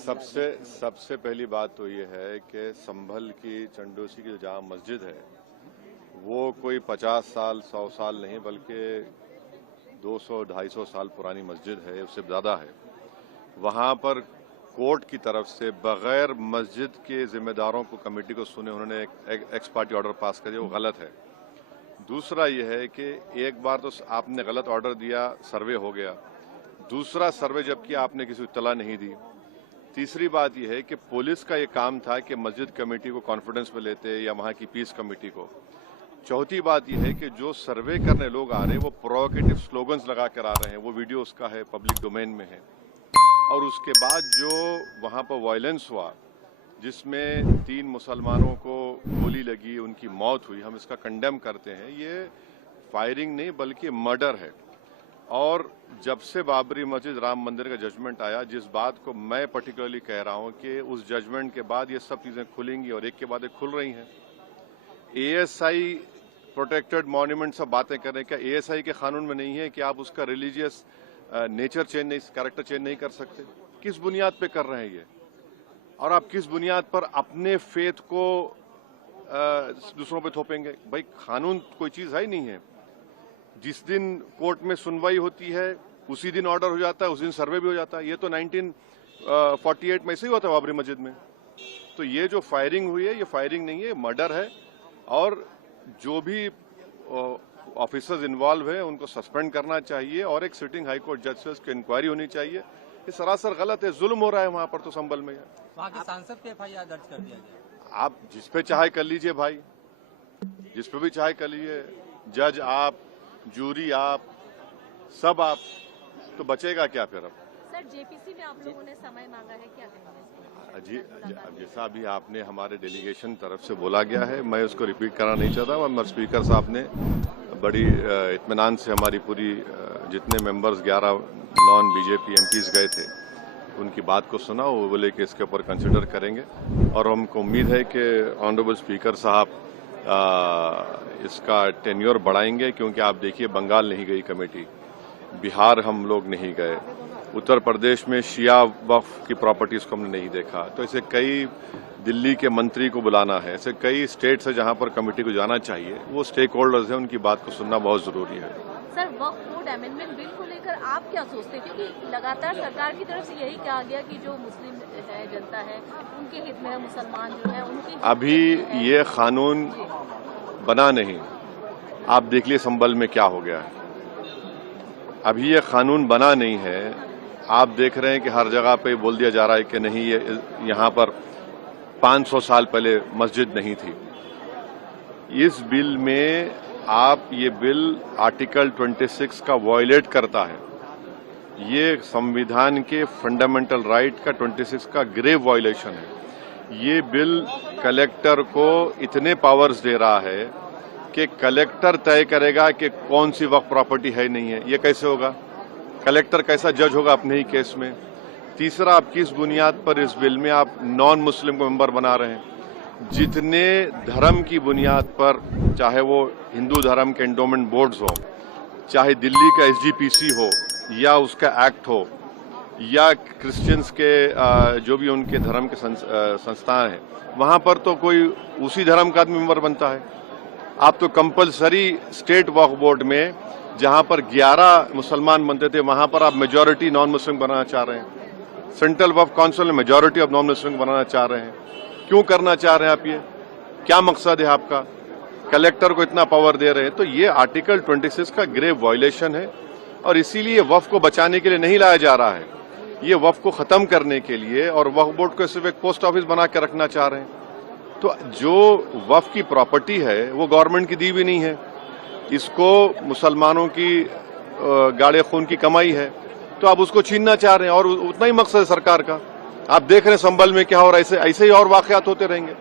सबसे पहली बात तो ये है कि संभल की चंडोसी की जो जामा मस्जिद है वो कोई 50 साल 100 साल नहीं बल्कि 200-250 साल पुरानी मस्जिद है, उससे ज़्यादा है। वहाँ पर कोर्ट की तरफ से बगैर मस्जिद के जिम्मेदारों को कमेटी को सुने उन्होंने एक एक्स पार्टी ऑर्डर पास कर दिया, वो गलत है। दूसरा ये है कि एक बार तो आपने गलत ऑर्डर दिया, सर्वे हो गया। दूसरा सर्वे जबकि आपने किसी को इत्तला नहीं दी। तीसरी बात यह है कि पुलिस का ये काम था कि मस्जिद कमेटी को कॉन्फिडेंस में लेते या वहाँ की पीस कमेटी को। चौथी बात यह है कि जो सर्वे करने लोग आ रहे हैं वो प्रोवोकेटिव स्लोगन्स लगा कर आ रहे हैं, वो वीडियो उसका है, पब्लिक डोमेन में है। और उसके बाद जो वहाँ पर वायलेंस हुआ जिसमें 3 मुसलमानों को गोली लगी, उनकी मौत हुई, हम इसका कंडेम करते हैं। ये फायरिंग नहीं बल्कि मर्डर है। और जब से बाबरी मस्जिद राम मंदिर का जजमेंट आया, जिस बात को मैं पर्टिकुलरली कह रहा हूं कि उस जजमेंट के बाद ये सब चीजें खुलेंगी और एक के बाद एक खुल रही हैं। एएसआई प्रोटेक्टेड मॉन्यूमेंट सब बातें कर रहे हैं, क्या एएसआई के कानून में नहीं है कि आप उसका रिलीजियस नेचर चेंज नहीं, कैरेक्टर चेंज नहीं कर सकते? किस बुनियाद पे कर रहे हैं ये? और आप किस बुनियाद पर अपने फेथ को दूसरों पे थोपेंगे? भाई कानून कोई चीज है ही नहीं है। जिस दिन कोर्ट में सुनवाई होती है उसी दिन ऑर्डर हो जाता है, उस दिन सर्वे भी हो जाता है। ये तो 1948 में ऐसे ही हुआ था बाबरी मस्जिद में। तो ये जो फायरिंग हुई है ये फायरिंग नहीं है, मर्डर है। और जो भी ऑफिसर्स इन्वॉल्व है उनको सस्पेंड करना चाहिए और एक सिटिंग हाई कोर्ट जज से उसकी इंक्वायरी होनी चाहिए। ये सरासर गलत है, जुल्म हो रहा है वहां पर। तो संभल में वहाँ के सांसद पे एफआईआर दर्ज कर दिया गया। आप जिस पे चाहे कर लीजिए भाई, जिस पे भी चाहे कर लीजिए, जज आप, जूरी आप, सब आप, तो बचेगा क्या फिर? अब सर जेपीसी में आप लोगों ने समय मांगा है, क्या कहेंगे? जी, जैसा अभी आपने हमारे डेलीगेशन तरफ से बोला गया है, मैं उसको रिपीट करना नहीं चाहता। मगर स्पीकर साहब ने बड़ी इत्मीनान से हमारी पूरी जितने मेंबर्स 11 नॉन बीजेपी एमपीज गए थे उनकी बात को सुना। वो बोले कि इसके ऊपर कंसिडर करेंगे और हमको उम्मीद है कि ऑनरेबल स्पीकर साहब इसका टेन्योर बढ़ाएंगे। क्योंकि आप देखिए बंगाल नहीं गई कमेटी, बिहार हम लोग नहीं गए, उत्तर प्रदेश में शिया वक्फ की प्रॉपर्टीज को हमने नहीं देखा। तो ऐसे कई, दिल्ली के मंत्री को बुलाना है, ऐसे कई स्टेट्स है जहां पर कमेटी को जाना चाहिए। वो स्टेक होल्डर्स हैं, उनकी बात को सुनना बहुत जरूरी है। सर वक्फ बोर्ड अमेंडमेंट बिल को लेकर आप क्या सोचते हैं? क्योंकि लगातार सरकार की तरफ से यही कहा गया कि जो मुस्लिम है, जनता है, उनके हित में है, मुसलमान जो है उनके। अभी ये कानून बना नहीं, आप देख लिए संभल में क्या हो गया है। अभी ये कानून बना नहीं है। आप देख रहे हैं कि हर जगह पे बोल दिया जा रहा है कि नहीं, ये यहाँ पर 500 साल पहले मस्जिद नहीं थी। इस बिल में ये बिल आर्टिकल 26 का वायलेट करता है। ये संविधान के फंडामेंटल राइट का 26 का ग्रेव वायलेशन है। ये बिल कलेक्टर को इतने पावर्स दे रहा है कि कलेक्टर तय करेगा कि कौन सी वक्फ प्रॉपर्टी है नहीं है। ये कैसे होगा? कलेक्टर कैसा जज होगा अपने ही केस में? तीसरा, आप किस बुनियाद पर इस बिल में आप नॉन मुस्लिम को मेंबर बना रहे हैं? जितने धर्म की बुनियाद पर, चाहे वो हिंदू धर्म के एंडोमेंट बोर्ड्स हो, चाहे दिल्ली का एसजीपीसी हो या उसका एक्ट हो, या क्रिश्चियंस के जो भी उनके धर्म के संस्थान हैं, वहां पर तो कोई उसी धर्म का आदमी मेंबर बनता है। आप तो कंपलसरी स्टेट वक्फ बोर्ड में जहां पर 11 मुसलमान बनते थे वहां पर आप मेजॉरिटी नॉन मुस्लिम बनाना चाह रहे हैं। सेंट्रल वक्फ काउंसिल में मेजॉरिटी ऑफ नॉन मुस्लिम बनाना चाह रहे हैं। क्यों करना चाह रहे हैं आप? ये क्या मकसद है आपका? कलेक्टर को इतना पावर दे रहे हैं। तो ये आर्टिकल 26 का ग्रेव वायलेशन है और इसीलिए वक्फ को बचाने के लिए नहीं लाया जा रहा है। ये वक्फ को खत्म करने के लिए, और वक्फ बोर्ड को सिर्फ एक पोस्ट ऑफिस बना के रखना चाह रहे हैं। तो जो वक्फ की प्रॉपर्टी है वो गवर्नमेंट की दी भी नहीं है, इसको मुसलमानों की गाड़े खून की कमाई है, तो आप उसको छीनना चाह रहे हैं। और उतना ही मकसद है सरकार का। आप देख रहे हैं संभल में क्या हो रहा है, ऐसे ही और वाकयात होते रहेंगे।